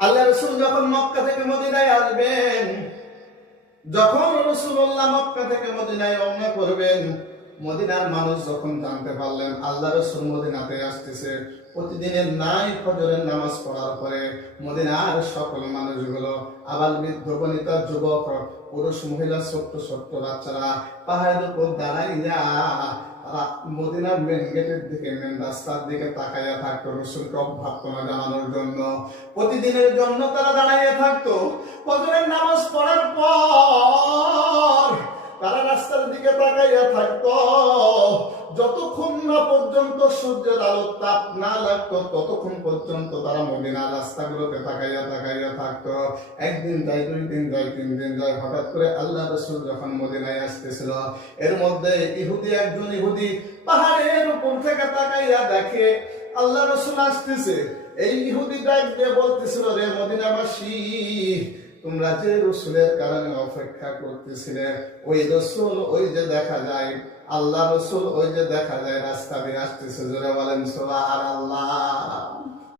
আল্লাহ রাসূল যখন মক্কা থেকে মদিনায় আসবেন, যখন রাসূলুল্লাহ মক্কা থেকে মদিনায় রওনা করবেন, মদিনার মানুষ যখন জানতে পারলেন আল্লাহ রাসূল মদিনাতে আসতেছে, প্রতিদিনের নাই ফজরের নামাজ পড়ার পরে মদিনার সকল মানুষগুলো, আবাল বৃদ্ধ বনিতা যুবক পুরুষ মহিলা ছোট্ট ছোট্ট বাচ্চারা পাহাড়ের উপর দাঁড়াইয়া তারা মদিনার মেন গেটের দিকে, মেন রাস্তার দিকে তাকাইয়া থাকতো রসুলকে অভ্যর্থনা জানানোর জন্য। প্রতিদিনের জন্য তারা দাঁড়াইয়া থাকতো। ফজরের নামাজ পড়ার পর তারা রাস্তার দিকে তাকাইয়া থাকতো। যতক্ষণ না পর্যন্ত সূর্যের আলোর তাপ না লাগতো ততক্ষণ পর্যন্ত তারা মদিনার রাস্তাগুলোতে তাকাইয়া তাকাইয়া থাকতো। একদিন যায়, 2 দিন যায়, 3 দিন যায়, হঠাৎ করে আল্লাহ রাসূল যখন মদিনায় আসতেছিল, এর মধ্যে একজন ইহুদি পাহাড়ের উপর থেকে তাকাইয়া দেখে আল্লাহ রাসূল আসতেছে। এই ইহুদি ডাক দিয়ে বলতেছিল, রে মদিনাবাসী, তোমরা যে রসুলের কারণে অপেক্ষা করতেছিলে, ওই রসুল ওই যে দেখা যায়, আল্লাহ রসুল ওই যে দেখা যায় রাস্তা দিয়ে আসতেছে। জোরে বলেন সুবহানাল্লাহ।